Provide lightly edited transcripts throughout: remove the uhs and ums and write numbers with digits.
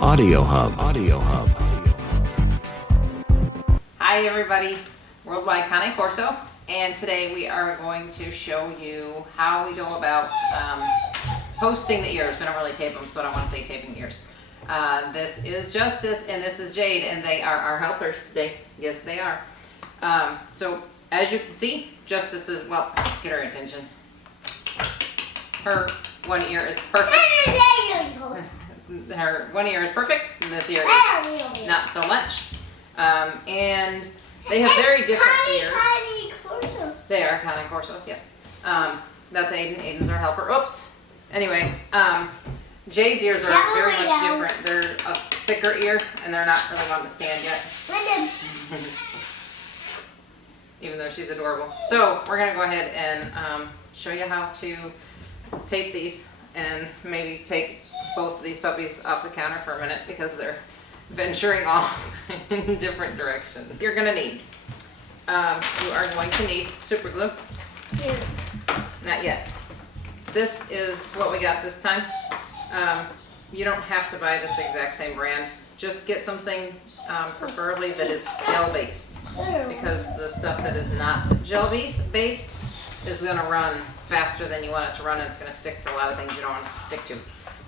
Audio Hub. Audio Hub. Hi everybody, Worldwide Cane Corso, and today we are going to show you how we go about posting the ears. We don't really tape them, so I don't want to say taping ears. This is Justice and this is Jade, and they are our helpers today. Yes, they are. So as you can see, Justice is, well, get her attention. Her one ear is perfect. Her one ear is perfect, and this ear is not so much. And they have very different ears. They are Cane Corsos, yeah. That's Aiden. Aiden's our helper. Oops. Anyway, Jade's ears are very much different. They're a thicker ear, and they're not really wanting to stand yet. Even though she's adorable. So we're going to go ahead and show you how to tape these, and maybe take both of these puppies off the counter for a minute because they're venturing off in different directions. You're going to need, you are going to need super glue. Yeah. Not yet. This is what we got this time. You don't have to buy this exact same brand. Just get something preferably that is gel based, because the stuff that is not gel based is going to run faster than you want it to run, and it's going to stick to a lot of things you don't want it to stick to.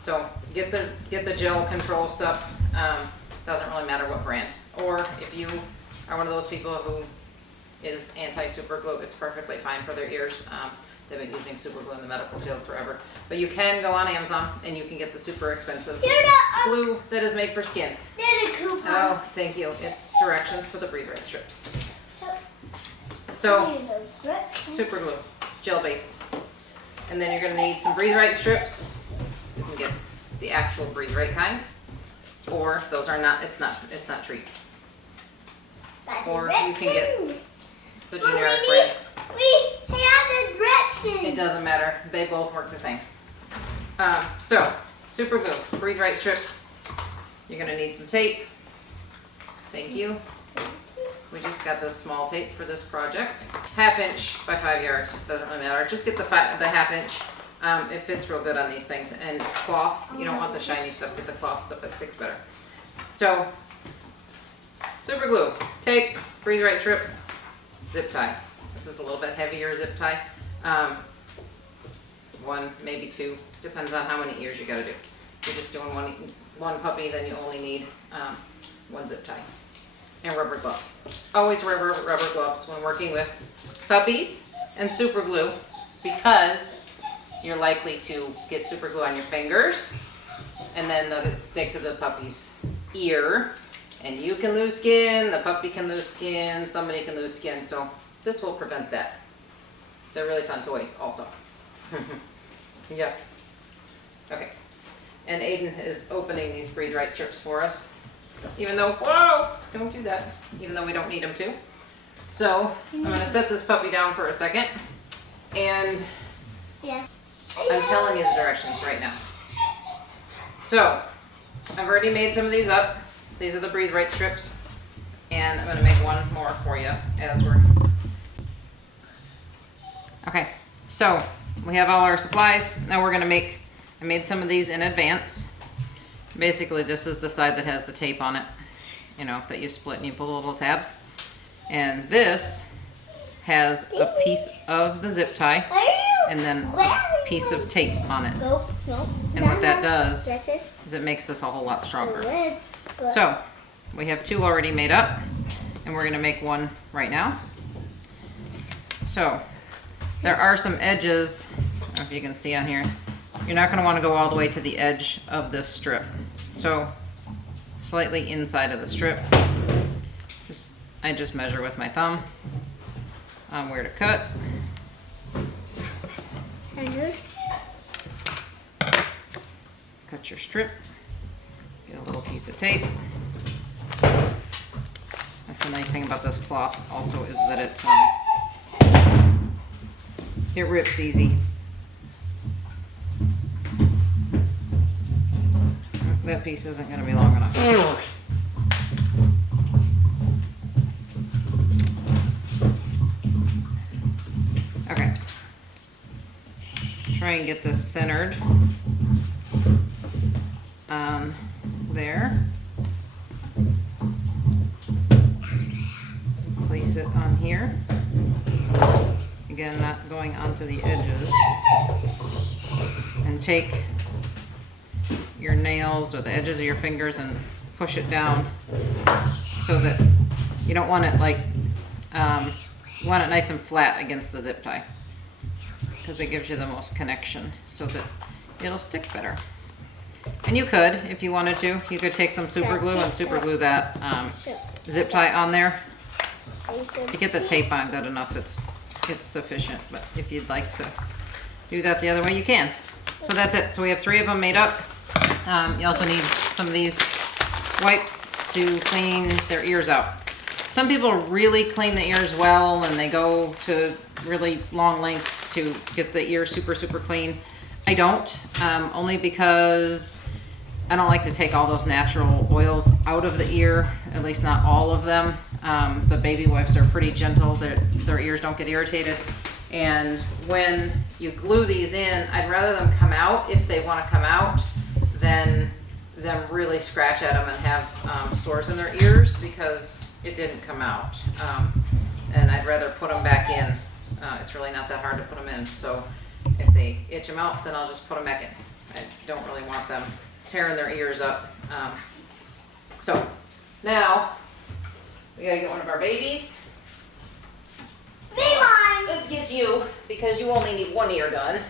So get the gel control stuff. Doesn't really matter what brand. Or if you are one of those people who is anti-super glue, it's perfectly fine for their ears. They've been using super glue in the medical field forever. But you can go on Amazon and you can get the super expensive glue that is made for skin. There's a coupon. Oh, thank you. It's directions for the breed right strips. So, super glue, gel based. And then you're going to need some breed right strips. You can get the actual breed right kind, or those are not, it's not treats. Or you can get the generic brand. We have the directions. It doesn't matter. They both work the same. So, super glue, breed right strips. You're going to need some tape. Thank you. We just got this small tape for this project. 1/2 inch by 5 yards. Doesn't really matter. Just get the 1/2 inch. It fits real good on these things, and it's cloth. You don't want the shiny stuff. Get the cloth stuff that sticks better. So, super glue, tape, breathe right strip, zip tie. This is a little bit heavier zip tie. One, maybe two, depends on how many ears you gotta do. If you're just doing one puppy, then you only need one zip tie. And rubber gloves. Always wear rubber gloves when working with puppies and super glue, because you're likely to get super glue on your fingers, and then they'll stick to the puppy's ear, and you can lose skin, the puppy can lose skin, somebody can lose skin, so this will prevent that. They're really fun toys also. Yeah. Okay. And Aiden is opening these breed right strips for us, even though, whoa, don't do that, even though we don't need them to. So I'm going to set this puppy down for a second, and Yeah. I'm telling you the directions right now. So, I've already made some of these up. These are the breathe right strips. And I'm going to make one more for you as we're... Okay, so we have all our supplies. Now we're going to make... I made some of these in advance. Basically, this is the side that has the tape on it. You know, that you split and you pull the little tabs. And this has a piece of the zip tie, and then a piece of tape on it. And what that does is it makes this a whole lot stronger. So, we have two already made up, and we're going to make one right now. So, there are some edges, I don't know if you can see on here. You're not going to want to go all the way to the edge of this strip. So, slightly inside of the strip. I just measure with my thumb on where to cut. Cut your strip. Get a little piece of tape. That's the nice thing about this cloth also, is that it rips easy. That piece isn't going to be long enough. and get this centered there. Place it on here. Again, not going onto the edges. And take your nails or the edges of your fingers and push it down so that you don't want it like, you want it nice and flat against the zip tie because it gives you the most connection so that it'll stick better. And you could, if you wanted to, you could take some super glue and super glue that zip tie on there. If you get the tape on good enough, it's sufficient, but if you'd like to do that the other way, you can. So that's it. So we have 3 of them made up. You also need some of these wipes to clean their ears out. Some people really clean the ears well and they go to really long lengths to get the ear super clean. I don't, only because I don't like to take all those natural oils out of the ear, at least not all of them. The baby wipes are pretty gentle, their ears don't get irritated. And when you glue these in, I'd rather them come out if they want to come out than them really scratch at them and have sores in their ears because it didn't come out. And I'd rather put them back in. It's really not that hard to put them in. So if they itch them out, then I'll just put them back in. I don't really want them tearing their ears up. So now we gotta get one of our babies. Let's get you, because you only need one ear done.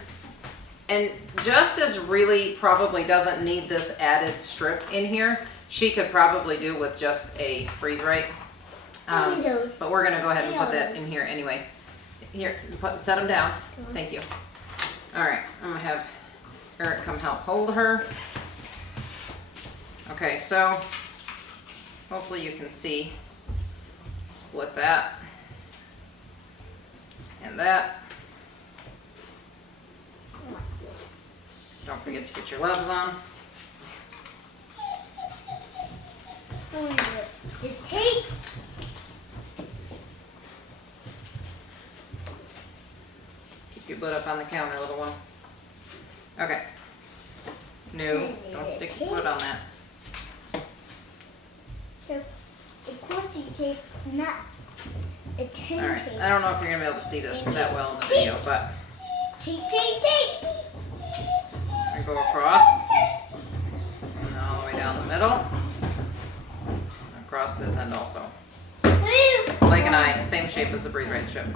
And Justice really probably doesn't need this added strip in here. She could probably do with just a Breathe Right. But we're gonna go ahead and put that in here anyway. Here, set them down. Thank you. All right, I'm gonna have Eric come help hold her. Okay, so hopefully you can see. Split that and that. Don't forget to get your gloves on. The tape. Keep your butt up on the counter, little one. Okay. No, don't stick your foot on that. Of course you take not a tin All right. tape. I don't know if you're gonna be able to see this that well in the video, but Tape. I go across and then all the way down the middle. Across this end also. Like an eye, same shape as the Breathe Right strip.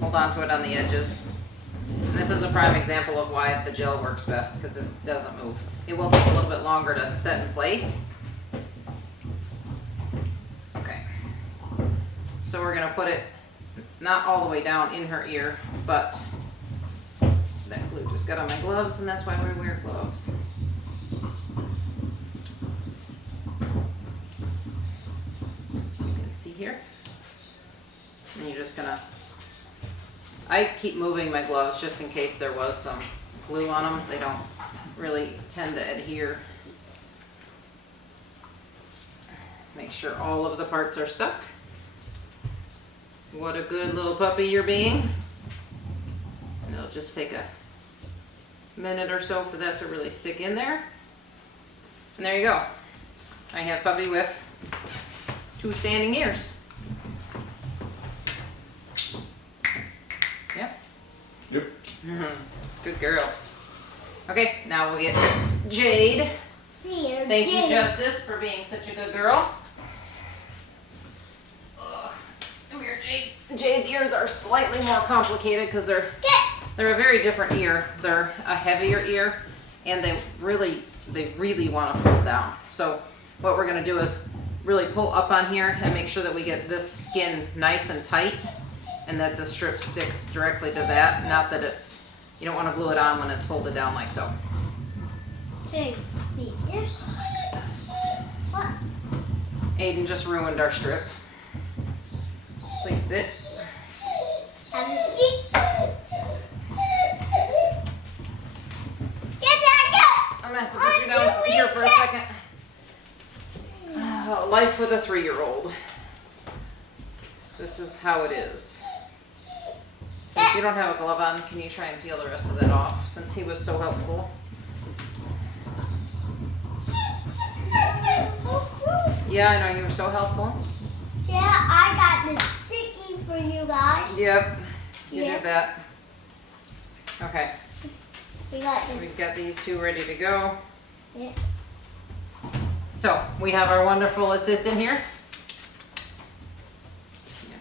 Hold on to it on the edges. And this is a prime example of why the gel works best, because this doesn't move. It will take a little bit longer to set in place. Okay. So we're gonna put it not all the way down in her ear, but that glue just got on my gloves, and that's why we wear gloves. You can see here. And you're just gonna, I keep moving my gloves just in case there was some glue on them. They don't really tend to adhere. Make sure all of the parts are stuck. What a good little puppy you're being. And it'll just take a minute or so for that to really stick in there. And there you go. I have puppy with 2 standing ears. Yep. Yep. Good girl. Okay, now we'll get Jade. Here, Thank you, Jade. Justice, for being such a good girl. Come here, Jade. Jade's ears are slightly more complicated because they're a very different ear. They're a heavier ear, and they really want to pull down. So what we're going to do is really pull up on here and make sure that we get this skin nice and tight, and that the strip sticks directly to that. Not that it's, you don't want to glue it on when it's folded down like so. Hey, wait, this. What? Aiden just ruined our strip. Please sit. Have a seat. Get that I'm gonna have to put you down here for a second. Life with a 3-year-old. This is how it is. Since you don't have a glove on, can you try and peel the rest of that off, since he was so helpful? Yeah, I know, you were so helpful. Yeah, I got the sticky for you guys. Yep, you Yep. did that. Okay, We we've got these two ready to go. yeah. So, we have our wonderful assistant here.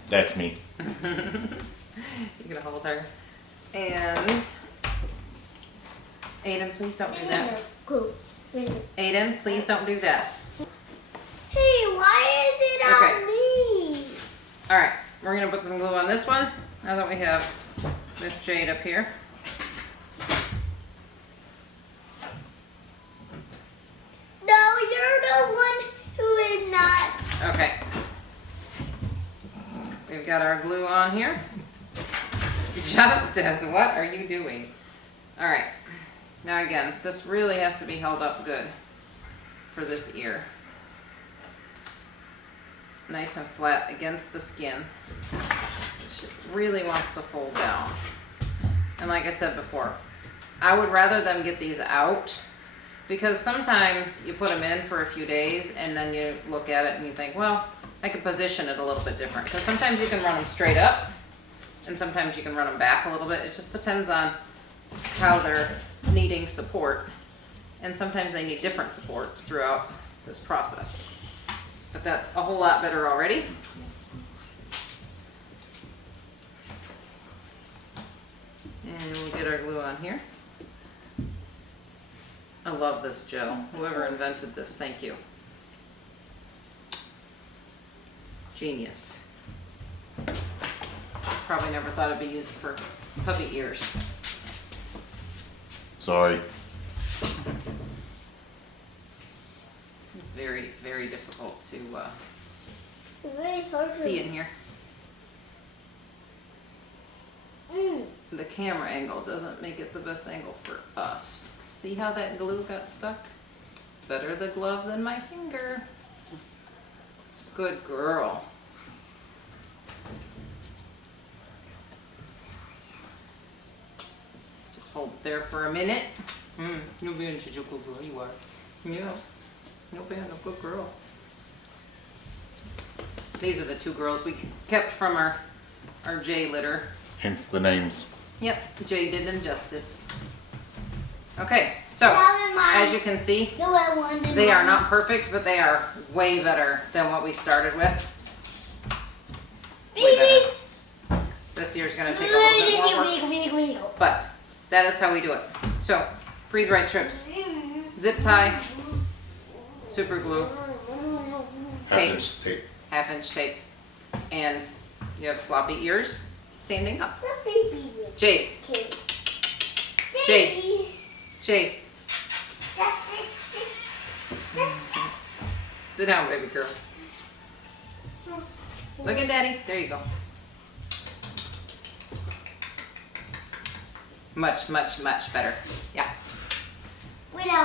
That's me. You're gonna hold her. And Aiden, please don't do that. Cool. Aiden, please don't do that. Hey, why is it Okay. on me? All right, we're gonna put some glue on this one. Now that we have Miss Jade up here. No, you're the one who is not. Okay. We've got our glue on here. Justice, what are you doing? All right. Now again, this really has to be held up good for this ear. Nice and flat against the skin. It really wants to fold down. And like I said before, I would rather them get these out, because sometimes you put them in for a few days and then you look at it and you think, well, I could position it a little bit different. Because sometimes you can run them straight up and sometimes you can run them back a little bit. It just depends on how they're needing support. And sometimes they need different support throughout this process. But that's a whole lot better already. And we'll get our glue on here. I love this gel. Whoever invented this, thank you. Genius. Probably never thought it'd be used for puppy ears. Sorry. Very, very difficult to It's really hard see in here. Mm. The camera angle doesn't make it the best angle for us. See how that glue got stuck? Better the glove than my finger. Good girl. Just hold it there for a minute. You'll be such a good girl, you are. Yeah. You'll be a good girl. These are the two girls we kept from our J litter. Hence the names. Yep, Jay did them justice. Okay, so Never mind. as you can see, No, I wanted they are one. not perfect, but they are way better than what we started with. Way better. This year's gonna take a little bit more work, but that is how we do it. So, freeze right strips, zip tie, super glue, tape, Half-inch tape. half-inch tape, and you have floppy ears standing up. Jade, Jade, Jade, sit down, baby girl. Look at Daddy. There you go. Much, much, much better. Yeah.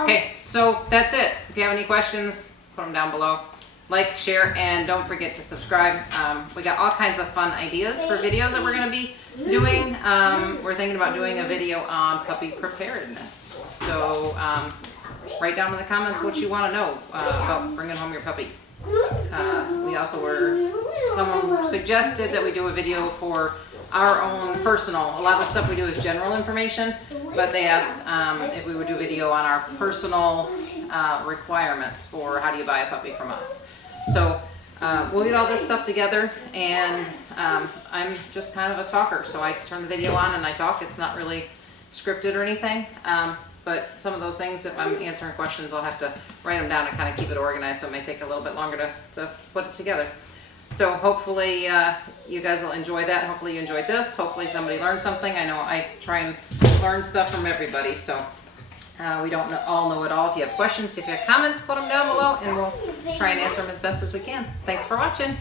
Okay, so that's it. If you have any questions, put them down below. Like, share, and don't forget to subscribe. We got all kinds of fun ideas for videos that we're going to be doing. We're thinking about doing a video on puppy preparedness. So write down in the comments what you want to know about bringing home your puppy. We also someone suggested that we do a video for our own personal. A lot of the stuff we do is general information, but they asked if we would do a video on our personal requirements for how do you buy a puppy from us. So we'll get all that stuff together, and I'm just kind of a talker, so I turn the video on and I talk. It's not really scripted or anything, but some of those things, if I'm answering questions, I'll have to write them down and kind of keep it organized, so it may take a little bit longer to put it together. So hopefully you guys will enjoy that. Hopefully you enjoyed this. Hopefully somebody learned something. I know I try and learn stuff from everybody, so we don't all know it all. If you have questions, if you have comments, put them down below and we'll try and answer them as best as we can. Thanks for watching.